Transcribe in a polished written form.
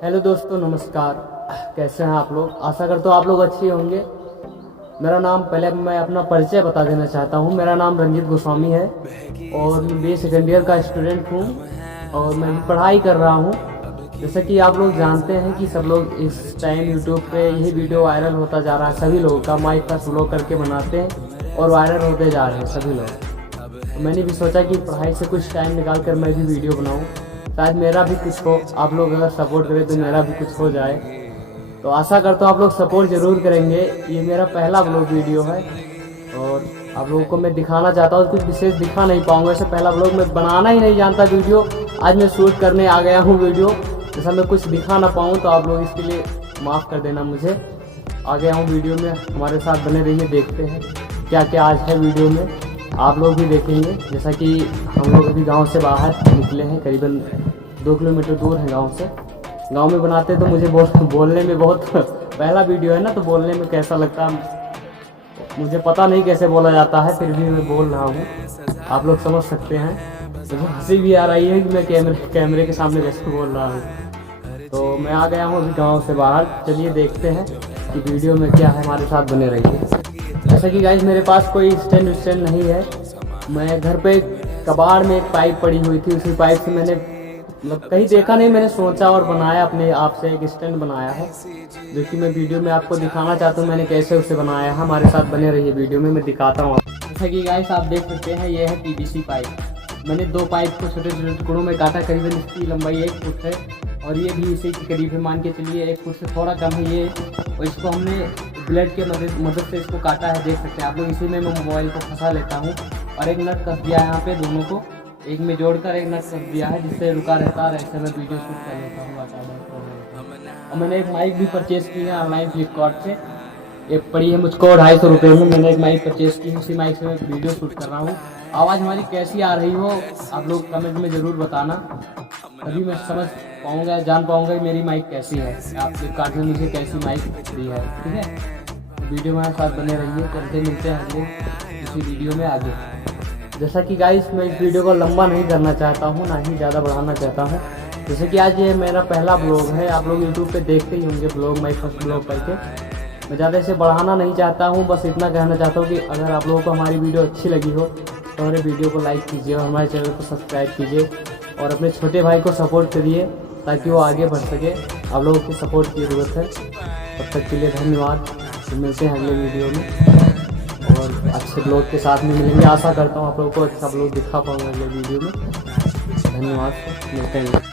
Hello दोस्तों, नमस्कार। कैसे हैं आप लोग? आशा करता हूँ आप लोग अच्छे होंगे। मेरा नाम, पहले मैं अपना परिचय बता देना चाहता हूँ। मेरा नाम रंजीत गोस्वामी है और मैं बी सेकेंड ईयर का स्टूडेंट हूँ और मैं भी पढ़ाई कर रहा हूँ। जैसे कि आप लोग जानते हैं कि सब लोग इस टाइम यूट्यूब पे यही वीडियो वायरल होता जा रहा है। सभी लोगों का माइक का स्लो करके बनाते हैं और वायरल होते जा रहे हैं सभी लोग। तो मैंने भी सोचा कि पढ़ाई से कुछ टाइम निकाल कर मैं भी वीडियो बनाऊँ, शायद मेरा भी कुछ हो। आप लोग अगर सपोर्ट करें तो मेरा भी कुछ हो जाए। तो आशा करता हूँ आप लोग सपोर्ट ज़रूर करेंगे। ये मेरा पहला ब्लॉग वीडियो है और आप लोगों को मैं दिखाना चाहता हूँ। कुछ विशेष दिखा नहीं पाऊँगा, ऐसे पहला ब्लॉग मैं बनाना ही नहीं जानता वीडियो। आज मैं शूट करने आ गया हूँ वीडियो, जैसा मैं कुछ दिखा ना पाऊँ तो आप लोग इसके लिए माफ़ कर देना मुझे। आ गया हूँ वीडियो में, हमारे साथ बने रहिए। देखते हैं क्या क्या आज है वीडियो में, आप लोग भी देखेंगे। जैसा कि हम लोग अभी गांव से बाहर निकले हैं, करीबन 2 किलोमीटर दूर है गांव से। गांव में बनाते तो मुझे बोलने में बहुत पहला वीडियो है ना, तो बोलने में कैसा लगता है मुझे पता नहीं कैसे बोला जाता है, फिर भी मैं बोल रहा हूँ, आप लोग समझ सकते हैं। मुझे हंसी भी आ रही है कि मैं कैमरे के सामने कैसे बोल रहा हूँ। तो मैं आ गया हूँ अभी गाँव से बाहर। चलिए देखते हैं कि वीडियो में क्या है, हमारे साथ बने रहिए। जैसा कि गाइस मेरे पास कोई स्टैंड नहीं है। मैं घर पे कबाड़ में एक पाइप पड़ी हुई थी, उसी पाइप से मैंने मतलब कहीं देखा नहीं, मैंने सोचा और बनाया, अपने आप से एक स्टैंड बनाया है, जो कि मैं वीडियो में आपको दिखाना चाहता हूँ मैंने कैसे उसे बनाया है। हमारे साथ बने रहिए, वीडियो में मैं दिखाता हूँ। जैसा कि गाइस आप देख सकते हैं, ये है PVC पाइप। मैंने 2 पाइप को छोटे छोटे टुकड़ों में काटा। करीबन इसकी लंबाई 1 फुट है और ये भी इसी के करीब है, मान के चलिए 1 फुट से थोड़ा कम है ये। और इसको हमने ब्लेड के मदद से इसको काटा है, देख सकते हैं आप लोग। इसी में मैं मोबाइल को फंसा लेता हूँ और एक नट कस दिया है यहाँ पे, दोनों को एक में जोड़कर एक नट कस दिया है, जिससे रुका रहता है। ऐसे मैं वीडियो शूट कर लेता हूँ। और मैंने एक माइक भी परचेज़ की है ऑनलाइन फ्लिपकार्ट से। एक पड़ी है मुझको 250 रुपये में। मैंने एक माइक परचेज़ की, उसी माइक से मैं वीडियो शूट कर रहा हूँ। आवाज़ हमारी कैसी आ रही हो आप लोग कमेंट में ज़रूर बताना, तभी मैं समझ पाऊँगा, जान पाऊँगा कि मेरी माइक कैसी है, आप फ्लिपकार्ट ने मुझे कैसी माइक दी है। ठीक है, वीडियो में साथ बने रहिए। चलते मिलते हैं अगले इसी वीडियो में आगे। जैसा कि गाइस मैं इस वीडियो को लंबा नहीं करना चाहता हूँ, ना ही ज़्यादा बढ़ाना चाहता हूँ। जैसे कि आज ये मेरा पहला ब्लॉग है, आप लोग यूट्यूब पे देखते ही होंगे ब्लॉग, माई फर्स्ट ब्लॉग करके। मैं ज़्यादा इसे बढ़ाना नहीं चाहता हूँ, बस इतना कहना चाहता हूँ कि अगर आप लोगों को हमारी वीडियो अच्छी लगी हो तो हमारे वीडियो को लाइक कीजिए और हमारे चैनल को सब्सक्राइब कीजिए और अपने छोटे भाई को सपोर्ट करिए ताकि वो आगे बढ़ सके। आप लोगों की सपोर्ट की ज़रूरत है। तब तक के लिए धन्यवाद। तो मिलते हैं अगले वीडियो में और अच्छे ब्लॉग के साथ में मिलेंगे। आशा करता हूँ आप लोगों को अच्छा ब्लॉग दिखा पाऊँगा अगले वीडियो में। धन्यवाद, मिलते हैं।